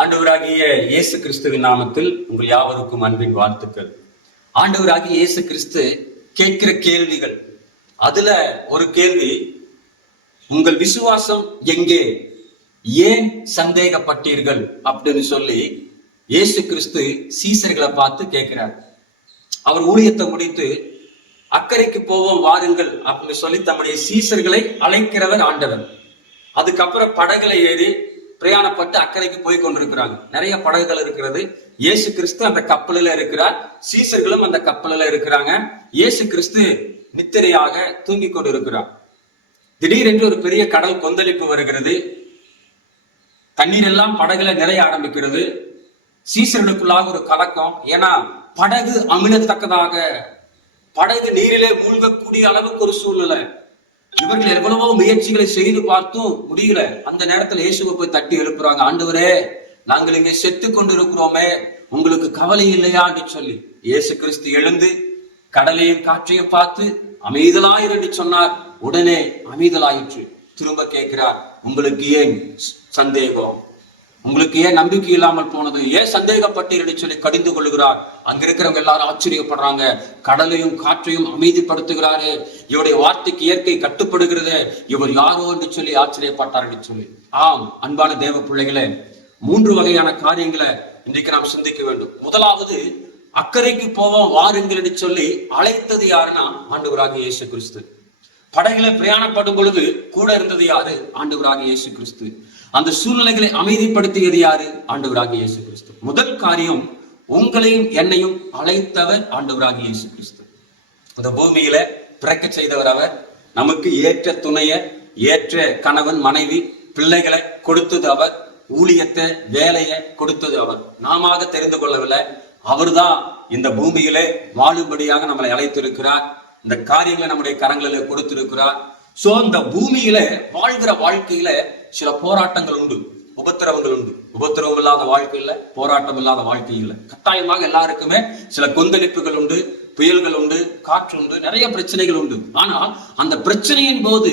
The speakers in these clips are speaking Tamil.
ஆண்டவராகிய இயேசு கிறிஸ்துவின் நாமத்தில் உங்கள் யாவருக்கும் அன்பின் வாழ்த்துக்கள். ஆண்டவராகிய இயேசு கிறிஸ்து கேட்கிற கேள்விகள், அதுல ஒரு கேள்வி, உங்கள் விசுவாசம் எங்கே, ஏன் சந்தேகப்பட்டீர்கள் அப்படின்னு சொல்லி இயேசு கிறிஸ்து சீசர்களை பார்த்து கேட்கிறார். அவர் ஊழியத்தை முடித்து அக்கறைக்கு போவோம் வாருங்கள் அப்படின்னு சொல்லி தம்முடைய சீசர்களை அழைக்கிறவர் ஆண்டவர். அதுக்கப்புறம் படகுல ஏறி பிரயாணப்பட்டு அக்கறைக்கு போய் கொண்டிருக்கிறாங்க. நிறைய படகுகள் இருக்கிறது. இயேசு கிறிஸ்து அந்த கப்பலில் இருக்கிறார், சீசர்களும் அந்த கப்பலில் இருக்கிறாங்க. இயேசு கிறிஸ்து நித்திரையாக தூங்கி கொண்டிருக்கிறார். திடீரென்று ஒரு பெரிய கடல் கொந்தளிப்பு வருகிறது. தண்ணீர் எல்லாம் படகுல நிறைய ஆரம்பிக்கிறது. சீசர்களுக்குள்ளாக ஒரு கலக்கம். ஏன்னா படகு அமிழத்தக்கதாக, படகு நீரிலே மூழ்கக்கூடிய அளவுக்கு ஒரு சூழ்நிலை. இவர்கள் எவ்வளவோ முயற்சிகளை செய்து பார்த்தும் முடியல. அந்த நேரத்துல இயேசுவை போய் தட்டி எழுப்புறாங்க. ஆண்டவரே, நாங்கள் இங்கே செத்து கொண்டிருக்கிறோமே, உங்களுக்கு கவலை இல்லையா என்று சொல்லி இயேசு கிறிஸ்து எழுந்து கடலையும் காற்றையும் பார்த்து அமைதலாயிரு என்று சொன்னார். உடனே அமைதலாயிற்று. திரும்ப கேட்கிறார், உங்களுக்கு ஏன் சந்தேகம், உங்களுக்கு ஏன் நம்பிக்கை இல்லாமல் போனது, ஏன் சந்தேகப்பட்டீர் சொல்லி கடிந்து கொள்ளுகிறார். அங்க இருக்கிறவங்க எல்லாரும் ஆச்சரியப்படுறாங்க. கடலையும் காற்றையும் அமைதிப்படுத்துகிறாரு, இவருடைய வார்த்தைக்கு இயற்கை கட்டுப்படுகிறது, இவர் யாரோ என்று சொல்லி ஆச்சரியப்பட்டார் என்று சொல்லி. ஆம், அன்பான தேவ பிள்ளைகளே, 3 வகையான காரியங்களை இன்றைக்கு நாம் சிந்திக்க வேண்டும். முதலாவது, அக்கறைக்கு போவோம் வாருங்கள் என்று சொல்லி அழைத்தது யாருன்னா ஆண்டவராகிய இயேசு கிறிஸ்து. படகுல பிரயாணப்படும் பொழுது கூட இருந்தது யாரு? ஆண்டவராகிய இயேசு கிறிஸ்து. அந்த சூழ்நிலைகளை அமைதிப்படுத்தியது யாரு? ஆண்டவராகிய இயேசு கிறிஸ்து. முதல் காரியம், உங்களையும் என்னையும் அழைத்தவர் ஆண்டவராகிய இயேசு கிறிஸ்து. இந்த பூமியில பிறக்க செய்தவர் அவர். நமக்கு ஏற்ற துணைய, ஏற்ற கணவன் மனைவி பிள்ளைகளை கொடுத்தது அவர். ஊழியத்தை, வேலையை கொடுத்தது அவர். நாம தெரிந்து கொள்ளவில்லை, அவர்தான் இந்த பூமியிலே வாழும்படியாக நம்மளை அழைத்திருக்கிறார். இந்த காரியங்களை நம்முடைய கரங்களில கொடுத்திருக்கிறார். சோ இந்த பூமியில வாழ்கிற வாழ்க்கையில சில போராட்டங்கள் உண்டு, உபத்திரவங்கள் உண்டு. உபத்திரவம் இல்லாத வாழ்க்கை இல்ல, போராட்டம் இல்லாத வாழ்க்கை இல்ல. கட்டாயமாக எல்லாருக்குமே சில கொந்தளிப்புகள் உண்டு, புயல்கள் உண்டு, காற்று உண்டு, நிறைய பிரச்சனைகள் உண்டு. ஆனால் அந்த பிரச்சனையின் போது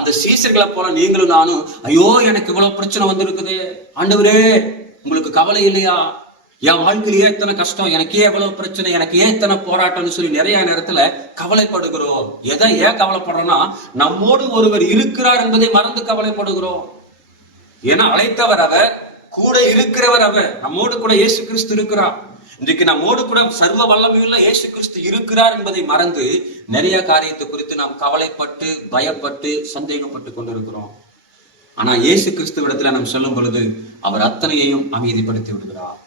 அந்த சீசர்களை போல நீங்களும் நானும், ஐயோ எனக்கு இவ்வளவு பிரச்சனை வந்திருக்குது, ஆண்டவரே உங்களுக்கு கவலை இல்லையா, என் வாழ்க்கையிலேயே எத்தனை கஷ்டம், எனக்கு ஏன் எவ்வளவு பிரச்சனை, எனக்கு ஏன் இத்தனை போராட்டம்னு சொல்லி நிறைய நேரத்துல கவலைப்படுகிறோம். எதை ஏன் கவலைப்படுறோம்னா, நம்மோடு ஒருவர் இருக்கிறார் என்பதை மறந்து கவலைப்படுகிறோம். ஏன்னா அழைத்தவர் அவர், கூட இருக்கிறவர் அவர். நம்மோடு கூட இயேசு கிறிஸ்து இருக்கிறார். இன்றைக்கு நம்மோடு கூட சர்வ வல்லமையுள்ள இயேசு கிறிஸ்து இருக்கிறார் என்பதை மறந்து நிறைய காரியத்தை குறித்து நாம் கவலைப்பட்டு, பயப்பட்டு, சந்தேகப்பட்டு கொண்டிருக்கிறோம். ஆனா இயேசு கிறிஸ்துவிடத்துல நாம் சொல்லும் பொழுது அவர் அத்தனையையும் அமைதிப்படுத்தி விடுகிறார்.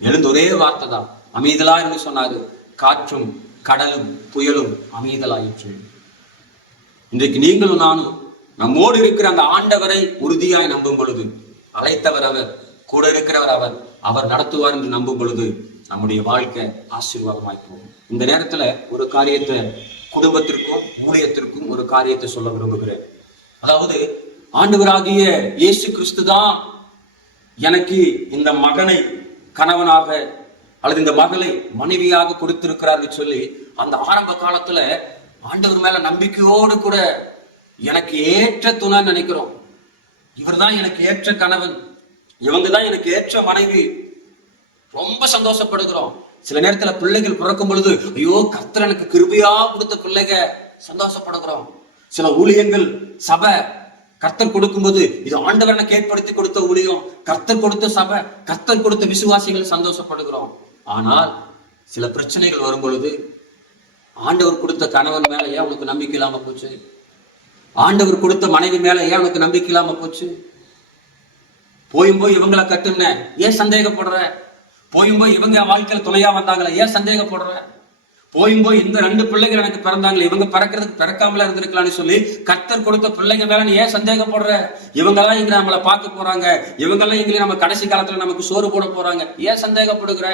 எழுந்து ஒரே வார்த்தை தான், அமைதலா என்று சொன்னாரு. காற்றும் கடலும் புயலும் அமைதலாயிற்று. இன்றைக்கு நீங்களும் நானும் நம்மோடு இருக்கிற அந்த ஆண்டவரை உறுதியாய் நம்பும் பொழுது, அழைத்தவர் அவர், கூட இருக்கிறவர் அவர், அவர் நடத்துவார் என்று நம்பும் பொழுது நம்முடைய வாழ்க்கை ஆசீர்வாதமாய் போகும். இந்த நேரத்துல ஒரு காரியத்தை, குடும்பத்திற்கும் ஊழியத்திற்கும் ஒரு காரியத்தை சொல்ல விரும்புகிறேன். அதாவது, ஆண்டவராகிய இயேசு கிறிஸ்து தான் எனக்கு இந்த மகனை கணவனாக அல்லது இந்த மகளை மனைவியாக கொடுத்திருக்கிறார் சொல்லி அந்த ஆரம்ப காலத்துல ஆண்டவர் மேல நம்பிக்கையோடு கூட எனக்கு ஏற்ற துணை நினைக்கிறோம். இவர் தான் எனக்கு ஏற்ற கணவன், இவங்க தான் எனக்கு ஏற்ற மனைவி, ரொம்ப சந்தோஷப்படுகிறோம். சில நேரத்துல பிள்ளைகள் பிறக்கும் பொழுது, ஐயோ கர்த்தர் எனக்கு கிருபையா கொடுத்த பிள்ளைங்க, சந்தோஷப்படுகிறோம். சில ஊழியங்கள், சபை கர்த்தர் கொடுக்கும்போது, இது ஆண்டவரை ஏற்படுத்தி கொடுத்த ஊழியம், கர்த்தர் கொடுத்த சபை, கர்த்தர் கொடுத்த விசுவாசிகள், சந்தோஷப்படுகிறோம். ஆனால் சில பிரச்சனைகள் வரும் பொழுது, ஆண்டவர் கொடுத்த கணவன் மேல ஏன் உனக்கு நம்பிக்கை இல்லாம போச்சு, ஆண்டவர் கொடுத்த மனைவி மேல ஏன் உனக்கு நம்பிக்கை இல்லாம போச்சு, போயும் போய் இவங்களை கட்டுன ஏன் சந்தேகப்படுற, போயும் போய் இவங்க வாழ்க்கையில துணையா வந்தாங்களே ஏன் சந்தேகப்படுற, போயும் போய் இந்த 2 பிள்ளைகள் எனக்கு பிறந்தாங்களே, இவங்க பிறக்கிறதுக்கு பிறக்காமல இருந்திருக்கலாம்னு சொல்லி கர்த்தர் கொடுத்த பிள்ளைங்க மேல நீ ஏன் சந்தேகப்படுற, இவங்கெல்லாம் இங்க நம்மளை பார்க்க போறாங்க, இவங்கெல்லாம் இங்க நம்ம கடைசி காலத்துல நமக்கு சோறு போட போறாங்க, ஏன் சந்தேகப்படுகிற.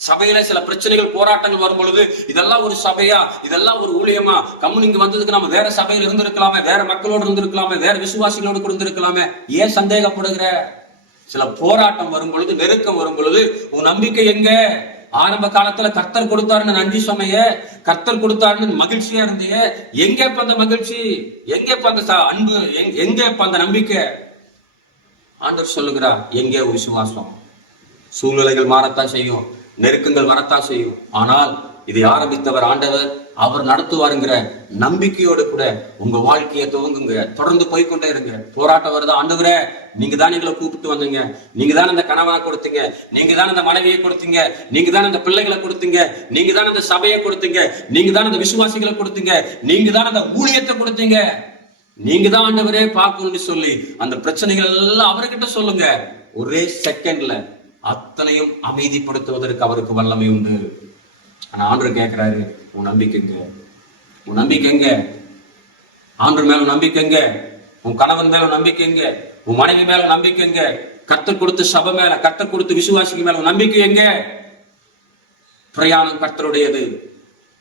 சபையில சில பிரச்சனைகள், போராட்டங்கள் வரும் பொழுது, இதெல்லாம் ஒரு சபையா, இதெல்லாம் ஒரு ஊழியமா, கம்முனு இங்க வந்ததுக்கு நம்ம வேற சபையில இருந்திருக்கலாமே, வேற மக்களோடு இருந்திருக்கலாமே, வேற விசுவாசிகளோடு கொடுத்திருக்கலாமே, ஏன் சந்தேகப்படுகிற. சில போராட்டம் வரும் பொழுது, நெருக்கம் வரும் பொழுது, உன் நம்பிக்கை எங்க? ஆரம்ப காலத்துல கர்த்தர் கொடுத்தாருன்னு நன்றி சொன்னைய, கர்த்தர் கொடுத்தாருன்னு மகிழ்ச்சியா இருந்தீங்க, எங்க இப்ப அந்த மகிழ்ச்சி, எங்க இப்ப அந்த அன்பு, எங்க இப்ப அந்த நம்பிக்கை? ஆண்டவர் சொல்லுகிறார், எங்கே விசுவாசம்? சூழ்நிலைகள் மாறத்தான் செய்யும், நெருக்கங்கள் வரத்தான் செய்யும். ஆனால் இதை ஆரம்பித்தவர் ஆண்டவர், அவர் நடத்துவாருங்கிற நம்பிக்கையோடு கூட உங்க வாழ்க்கையை துவங்குங்க. தொடர்ந்து போய்கொண்டே இருங்க. போராட்டம் வருது, ஆண்டவரே நீங்க தான் எங்களை கூப்பிட்டு வந்தீங்க, நீங்க தான் இந்த கணவனை கொடுத்தீங்க, நீங்க தான் இந்த மனைவியை கொடுத்தீங்க, நீங்க தான் இந்த பிள்ளைகளை கொடுத்தீங்க, நீங்க தான் இந்த சபையை கொடுத்தீங்க, நீங்க தான் இந்த விசுவாசிகளை கொடுத்தீங்க, நீங்க தான் இந்த ஊழியத்தை கொடுத்தீங்க, நீங்க தான் ஆண்டவரே பார்க்கணும்னு சொல்லி அந்த பிரச்சனைகள் எல்லாம் அவர்கிட்ட சொல்லுங்க. ஒரே செகண்ட்ல அத்தனையும் அமைதிப்படுத்துவதற்கு அவருக்கு வல்லமை உண்டு. ஆனா ஆண்டவர் கேட்கிறாரு, உன் நம்பிக்கைங்க, உன் நம்பிக்கைங்க, ஆண்டவர் மேல நம்பிக்கைங்க, உன் கணவன் மேல நம்பிக்கைங்க, உன் மனைவி மேல நம்பிக்கைங்க, கர்த்தர் கொடுத்த சபை மேல, கர்த்தர் கொடுத்த விசுவாசிக்கு மேல நம்பிக்கை எங்க? பிரயாணம் கர்த்தருடையது,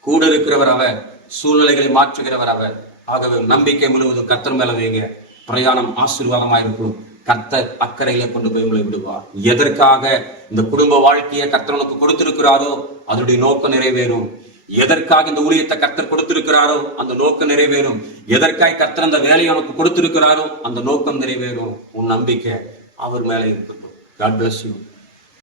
கூட இருக்கிறவர் அவர், சூழ்நிலைகளை மாற்றுகிறவர் அவர். ஆகவே நம்பிக்கை முழுவதும் கர்த்தர் மேல வைங்க. பிரயாணம் ஆசீர்வாதமா இருக்கும். கர்த்தர் அக்கறையில கொண்டு போய் உங்களை விடுவார். எதற்காக இந்த குடும்ப வாழ்க்கையை கர்த்தர் உனக்கு கொடுத்திருக்கிறாரோ அதனுடைய நோக்கம் நிறைவேறும். எதற்காக இந்த ஊழியத்தை கர்த்தர் கொடுத்திருக்கிறாரோ அந்த நோக்கம் நிறைவேறும். எதற்காக கர்த்தர் அந்த வேலையை உனக்கு கொடுத்திருக்கிறாரோ அந்த நோக்கம் நிறைவேறும். உன் நம்பிக்கை அவர் மேல இருக்கட்டும். God bless you.